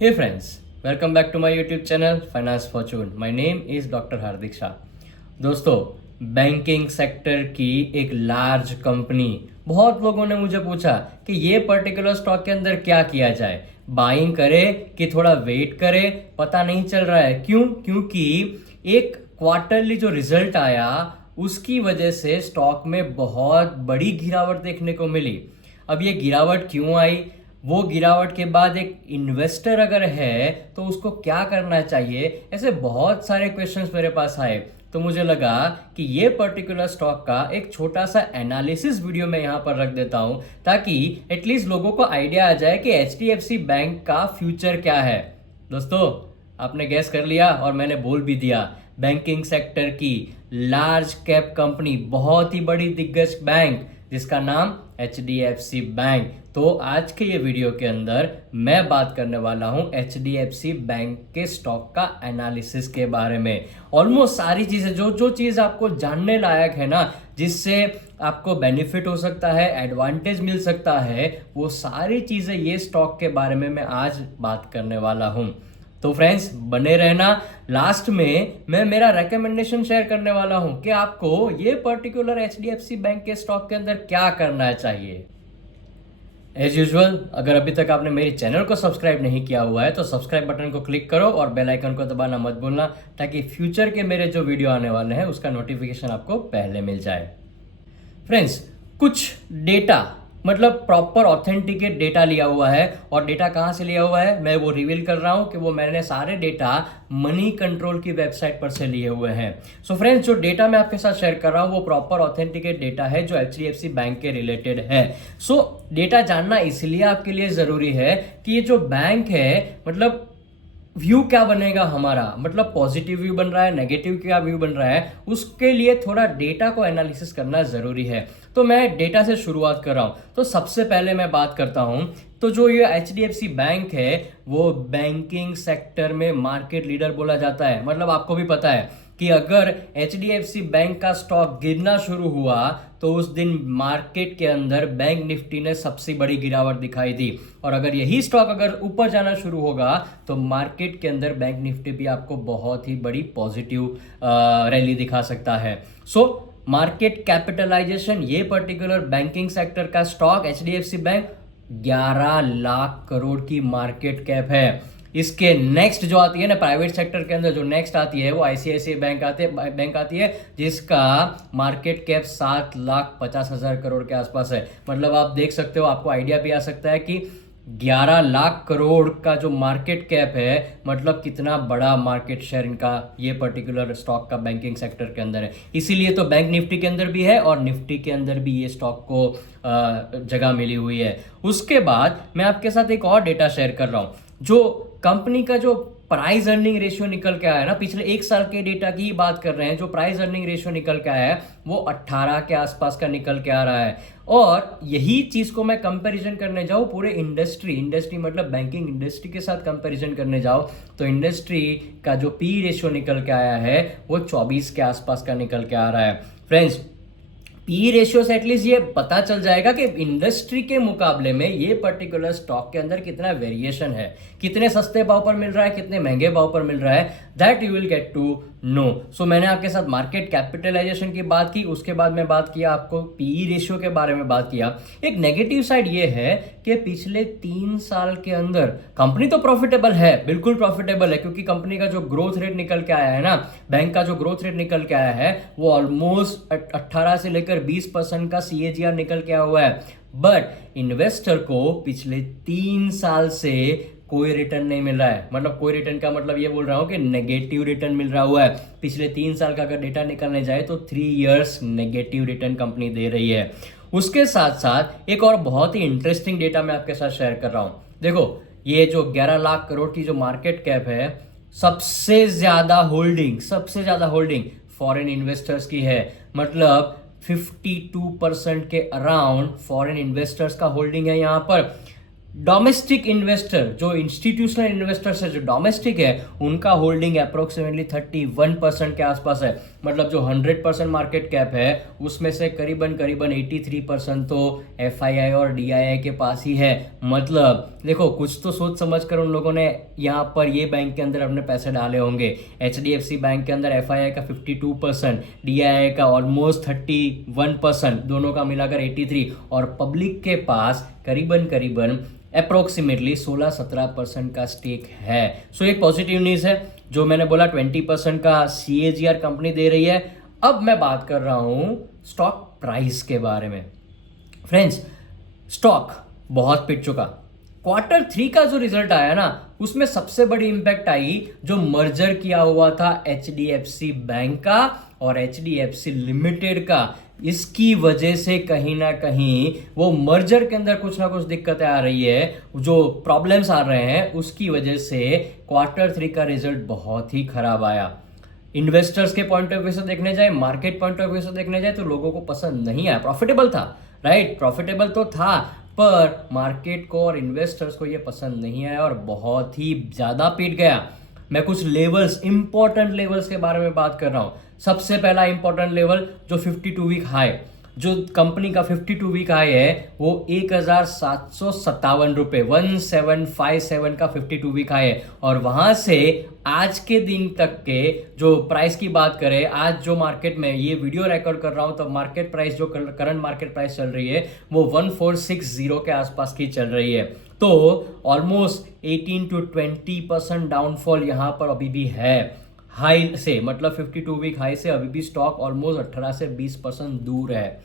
Hey friends, welcome back to my YouTube channel Finance Fortune. My name is Dr. हार्दिक शाह. दोस्तों, banking sector की एक large company, बहुत लोगों ने मुझे पूछा कि ये पर्टिकुलर स्टॉक के अंदर क्या किया जाए, बाइंग करे कि थोड़ा वेट करे, पता नहीं चल रहा है. क्यों? क्योंकि एक क्वार्टरली जो रिजल्ट आया उसकी वजह से स्टॉक में बहुत बड़ी गिरावट देखने को मिली. अब ये गिरावट क्यों आई, वो गिरावट के बाद एक इन्वेस्टर अगर है तो उसको क्या करना चाहिए, ऐसे बहुत सारे क्वेश्चंस मेरे पास आए. तो मुझे लगा कि ये पर्टिकुलर स्टॉक का एक छोटा सा एनालिसिस वीडियो मैं यहाँ पर रख देता हूँ ताकि एटलीस्ट लोगों को आइडिया आ जाए कि एचडीएफसी बैंक का फ्यूचर क्या है. दोस्तों, आपने गैस कर लिया और मैंने बोल भी दिया. बैंकिंग सेक्टर की लार्ज कैप कंपनी, बहुत ही बड़ी दिग्गज बैंक जिसका नाम एचडीएफसी बैंक. तो आज के ये वीडियो के अंदर मैं बात करने वाला हूं एचडीएफसी बैंक के स्टॉक का एनालिसिस के बारे में. ऑलमोस्ट सारी चीजें, जो चीज आपको जानने लायक है ना, जिससे आपको बेनिफिट हो सकता है, एडवांटेज मिल सकता है, वो सारी चीजें ये स्टॉक के बारे में मैं आज बात करने वाला हूं. तो फ्रेंड्स, बने रहना. लास्ट में मैं मेरा रेकमेंडेशन शेयर करने वाला हूं कि आपको ये पर्टिकुलर एचडीएफसी बैंक के स्टॉक के अंदर क्या करना चाहिए. एज यूजुअल, अगर अभी तक आपने मेरे चैनल को सब्सक्राइब नहीं किया हुआ है तो सब्सक्राइब बटन को क्लिक करो और बेल आइकन को दबाना मत भूलना ताकि फ्यूचर के मेरे जो वीडियो आने वाले हैं उसका नोटिफिकेशन आपको पहले मिल जाए. फ्रेंड्स, कुछ डेटा, मतलब प्रॉपर ऑथेंटिकेट डेटा लिया हुआ है. और डेटा कहाँ से लिया हुआ है मैं वो रिवील कर रहा हूँ कि वो मैंने सारे डेटा मनी कंट्रोल की वेबसाइट पर से लिए हुए हैं. सो फ्रेंड्स, जो डेटा मैं आपके साथ शेयर कर रहा हूँ वो प्रॉपर ऑथेंटिकेट डेटा है जो एचडीएफसी बैंक के रिलेटेड है. सो डेटा जानना इसलिए आपके लिए जरूरी है कि ये जो बैंक है, मतलब व्यू क्या बनेगा हमारा, मतलब पॉजिटिव व्यू बन रहा है, नेगेटिव क्या व्यू बन रहा है, उसके लिए थोड़ा डेटा को एनालिसिस करना जरूरी है. तो मैं डेटा से शुरुआत कर रहा हूं. तो सबसे पहले मैं बात करता हूं, तो जो ये एचडीएफसी बैंक है वो बैंकिंग सेक्टर में मार्केट लीडर बोला जाता है. मतलब आपको भी पता है कि अगर एचडीएफसी बैंक का स्टॉक गिरना शुरू हुआ तो उस दिन मार्केट के अंदर बैंक निफ्टी ने सबसे बड़ी गिरावट दिखाई दी. और अगर यही स्टॉक अगर ऊपर जाना शुरू होगा तो मार्केट के अंदर बैंक निफ्टी भी आपको बहुत ही बड़ी पॉजिटिव रैली दिखा सकता है. सो मार्केट कैपिटलाइजेशन, ये पर्टिकुलर बैंकिंग सेक्टर का stock HDFC bank 11 lakh crore की मार्केट कैप है. इसके नेक्स्ट जो आती है ना प्राइवेट सेक्टर के अंदर, जो नेक्स्ट आती है वो आईसीआईसीआई बैंक आती है जिसका मार्केट कैप 7,50,000 करोड़ के आसपास है. मतलब आप देख सकते हो, आपको आइडिया भी आ सकता है कि 11 लाख करोड़ का जो मार्केट कैप है, मतलब कितना बड़ा मार्केट शेयर इनका ये पर्टिकुलर स्टॉक का बैंकिंग सेक्टर के अंदर है. इसीलिए तो बैंक निफ्टी के अंदर भी है और निफ्टी के अंदर भी ये स्टॉक को जगह मिली हुई है. उसके बाद मैं आपके साथ एक और डेटा शेयर कर रहा हूं. जो कंपनी का जो प्राइस अर्निंग रेशियो निकल के आया है ना, पिछले एक साल के डेटा की बात कर रहे हैं, जो प्राइस अर्निंग रेशियो निकल के आया है वो 18 के आसपास का निकल के आ रहा है. और यही चीज को मैं कंपैरिजन करने जाऊं पूरे इंडस्ट्री मतलब बैंकिंग इंडस्ट्री के साथ कंपैरिजन करने जाओ तो इंडस्ट्री का जो पी रेशियो निकल के आया है वो 24 के आसपास का निकल के आ रहा है. फ्रेंड्स, पी रेशियो से एटलीस्ट ये पता चल जाएगा कि इंडस्ट्री के मुकाबले में ये पर्टिकुलर स्टॉक के अंदर कितना वेरिएशन है, कितने सस्ते भाव पर मिल रहा है, कितने महंगे भाव पर मिल रहा है. That you will get to know. So मैंने आपके साथ मार्केट कैपिटलाइजेशन की बात की, उसके बाद में बात किया आपको पी रेशियो के बारे में बात किया. एक नेगेटिव साइड ये है कि पिछले 3 साल के अंदर कंपनी तो प्रॉफिटेबल है, बिल्कुल प्रॉफिटेबल है, क्योंकि कंपनी का जो ग्रोथ रेट निकल के आया है ना, बैंक का जो ग्रोथ रेट निकल के आया है वो ऑलमोस्ट 18 से लेकर 20% का सीएजीआर निकल के आया हुआ है. बट इन्वेस्टर को पिछले 3 साल से कोई रिटर्न नहीं मिल रहा है. मतलब कोई रिटर्न का मतलब ये बोल रहा हूं कि नेगेटिव रिटर्न मिल रहा हुआ है. पिछले 3 साल का अगर डेटा निकालने जाए तो 3 इयर्स नेगेटिव रिटर्न कंपनी दे रही है. उसके साथ साथ एक और बहुत ही इंटरेस्टिंग डेटा मैं आपके साथ शेयर कर रहा हूं. देखो, ये जो 11 लाख करोड़ की जो मार्केट कैप है, सबसे ज्यादा होल्डिंग फॉरेन इन्वेस्टर्स की है. मतलब 52% के अराउंड फॉरेन इन्वेस्टर्स का होल्डिंग है यहाँ पर. डोमेस्टिक इन्वेस्टर, जो इंस्टीट्यूशनल इन्वेस्टर्स है, जो डोमेस्टिक है, उनका होल्डिंग अप्रोक्सीमेटली 31% के आसपास है. मतलब जो 100% मार्केट कैप है उसमें से करीबन करीबन 83% तो FII और DII के पास ही है। मतलब देखो, कुछ तो सोच समझ कर उन लोगों ने यहाँ पर ये बैंक के अंदर अपने पैसे डाले होंगे। HDFC बैंक के अंदर FII का 52%, DII का ऑलमोस्ट 31%, दोनों का मिलाकर 83, और पब्लिक के पास करीबन करीबन अप्रोक्सीमेटली 16-17% का स्टेक है। सो एक पॉजिटिव न्यूज़ है। जो मैंने बोला 20% का CAGR कंपनी दे रही है। अब मैं बात कर रहा हूं स्टॉक प्राइस के बारे में। फ्रेंड्स, स्टॉक बहुत पिट चुका। Q3 का जो रिजल्ट आया ना, उसमें सबसे बड़ी इंपैक्ट आई जो मर्जर किया हुआ था HDFC बैंक का और HDFC लिमिटेड का। इसकी वजह से कहीं ना कहीं वो मर्जर के अंदर कुछ ना कुछ दिक्कतें आ रही है, जो प्रॉब्लम्स आ रहे हैं, उसकी वजह से Q3 का रिजल्ट बहुत ही खराब आया। इन्वेस्टर्स के पॉइंट ऑफ व्यू से देखने जाए, मार्केट पॉइंट ऑफ व्यू से देखने जाए तो लोगों को पसंद नहीं आया। प्रॉफिटेबल था, राइट, प्रॉफिटेबल तो था, पर मार्केट को और इन्वेस्टर्स को ये पसंद नहीं आया और बहुत ही ज्यादा पीट गया। मैं कुछ लेवल्स, इंपॉर्टेंट लेवल्स के बारे में बात कर रहा हूं। सबसे पहला इंपॉर्टेंट लेवल जो 52 वीक हाई, जो कंपनी का 52 वीक हाई है वो 1757 रुपए, 1757 का 52 वीक हाई है। और वहां से आज के दिन तक के जो प्राइस की बात करें, आज जो मार्केट में ये वीडियो रिकॉर्ड कर रहा हूं तो मार्केट प्राइस, जो करंट मार्केट प्राइस चल रही है वो 1460 के आसपास की चल रही है। तो ऑलमोस्ट 18 to 20% डाउनफॉल यहां पर अभी भी है हाई से, मतलब 52 वीक हाई से अभी भी स्टॉक ऑलमोस्ट 18 से 20% दूर है।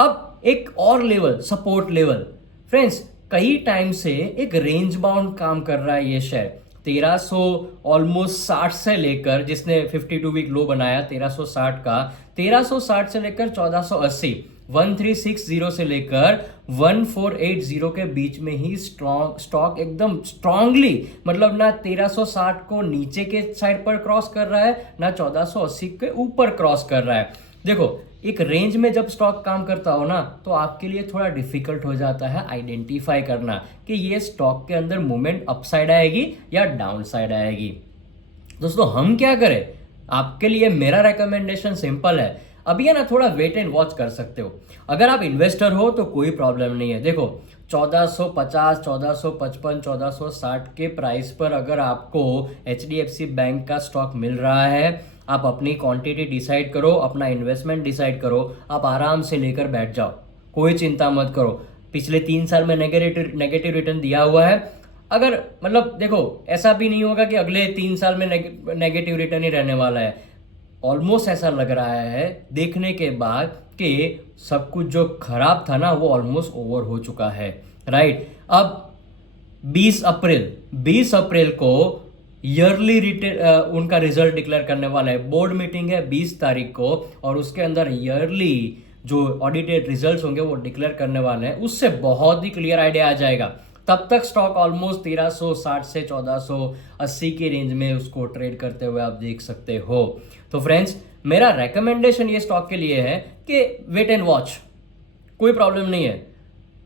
अब एक और लेवल, सपोर्ट लेवल। फ्रेंड्स, कई टाइम से एक रेंज बाउंड काम कर रहा है ये शेयर। 1300 ऑलमोस्ट 60 से लेकर, जिसने 52 वीक लो बनाया 1360 का, 1360 से लेकर 1480, 1360 से लेकर 1480 के बीच में ही स्टॉक एकदम स्ट्रांगली, मतलब ना 1360 को नीचे के साइड पर क्रॉस कर रहा है, ना 1480 के ऊपर क्रॉस कर रहा है। देखो, एक रेंज में जब स्टॉक काम करता हो ना, तो आपके लिए थोड़ा डिफिकल्ट हो जाता है आइडेंटिफाई करना कि ये स्टॉक के अंदर मूवमेंट अपसाइड आएगी या डाउन साइड आएगी। दोस्तों, हम क्या करें? आपके लिए मेरा रिकमेंडेशन सिंपल है। अभी है ना, थोड़ा वेट एंड वॉच कर सकते हो। अगर आप इन्वेस्टर हो तो कोई प्रॉब्लम नहीं है। देखो, 1450, 1455, 1460 के प्राइस पर अगर आपको HDFC बैंक का स्टॉक मिल रहा है, आप अपनी क्वांटिटी डिसाइड करो, अपना इन्वेस्टमेंट डिसाइड करो, आप आराम से लेकर बैठ जाओ, कोई चिंता मत करो। पिछले 3 साल में नेगेटिव रिटर्न दिया हुआ है। अगर मतलब देखो, ऐसा भी नहीं होगा कि अगले 3 साल में नेगेटिव रिटर्न ही रहने वाला है। ऑलमोस्ट ऐसा लग रहा है देखने के बाद कि सब कुछ जो खराब था ना वो ऑलमोस्ट ओवर हो चुका है, राइट। अब 20 अप्रैल को ईयरली उनका रिजल्ट डिक्लेयर करने वाला है। बोर्ड मीटिंग है 20 तारीख को, और उसके अंदर ईयरली जो ऑडिटेड रिजल्ट्स होंगे वो डिक्लेयर करने वाले हैं। उससे बहुत ही क्लियर आइडिया आ जाएगा। तब तक स्टॉक ऑलमोस्ट 1360 से 1480 की रेंज में उसको ट्रेड करते हुए आप देख सकते हो। तो फ्रेंड्स, मेरा रेकमेंडेशन ये स्टॉक के लिए है कि वेट एंड वॉच, कोई प्रॉब्लम नहीं है।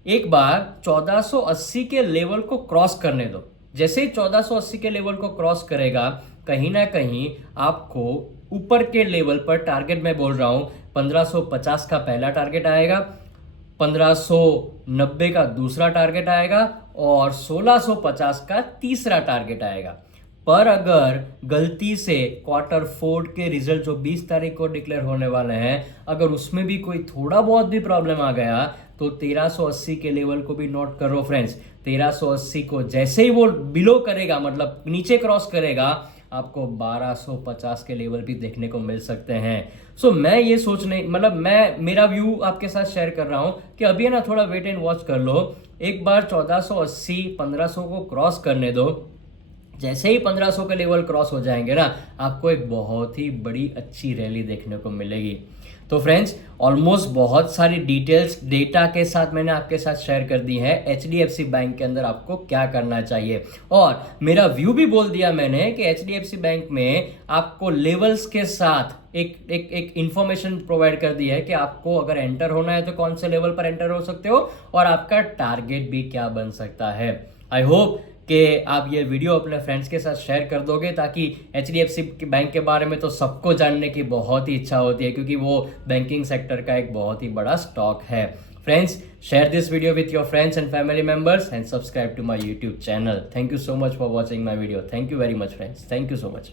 एक बार 1480 के लेवल को क्रॉस करने दो। जैसे ही 1480 के लेवल को क्रॉस करेगा, कहीं ना कहीं आपको ऊपर के लेवल पर टारगेट, मैं बोल रहा हूं 1550 का पहला टारगेट आएगा, 1590 का दूसरा टारगेट आएगा और 1650 का तीसरा टारगेट आएगा। पर अगर गलती से Q4 के रिजल्ट जो 20 तारीख को डिक्लेयर होने वाले हैं, अगर उसमें भी कोई थोड़ा बहुत भी प्रॉब्लम आ गया तो 1380 के लेवल को भी नोट करो फ्रेंड्स। 1380 को जैसे ही वो बिलो करेगा, मतलब नीचे क्रॉस करेगा, आपको 1250 के लेवल भी देखने को मिल सकते हैं। सो मैं ये सोचने, मतलब मैं मेरा व्यू आपके साथ शेयर कर रहा हूं कि अभी है ना, थोड़ा वेट एंड वॉच कर लो। एक बार 1480 1500 को क्रॉस करने दो। जैसे ही 1500 के लेवल क्रॉस हो जाएंगे ना, आपको एक बहुत ही बड़ी अच्छी रैली देखने को मिलेगी। तो फ्रेंड्स, ऑलमोस्ट बहुत सारी डिटेल्स डेटा के साथ मैंने आपके साथ शेयर कर दी है HDFC बैंक के अंदर आपको क्या करना चाहिए, और मेरा व्यू भी बोल दिया मैंने कि HDFC बैंक में आपको लेवल्स के साथ एक इंफॉर्मेशन प्रोवाइड कर दी है कि आपको अगर एंटर होना है तो कौन से लेवल पर एंटर हो सकते हो और आपका टारगेट भी क्या बन सकता है। आई होप कि आप ये वीडियो अपने फ्रेंड्स के साथ शेयर कर दोगे, ताकि HDFC बैंक के बारे में तो सबको जानने की बहुत ही इच्छा होती है, क्योंकि वो बैंकिंग सेक्टर का एक बहुत ही बड़ा स्टॉक है। Friends, share this video with your friends and family members and subscribe to my YouTube channel. Thank you so much for watching my video. Thank you very much, friends. Thank you so much.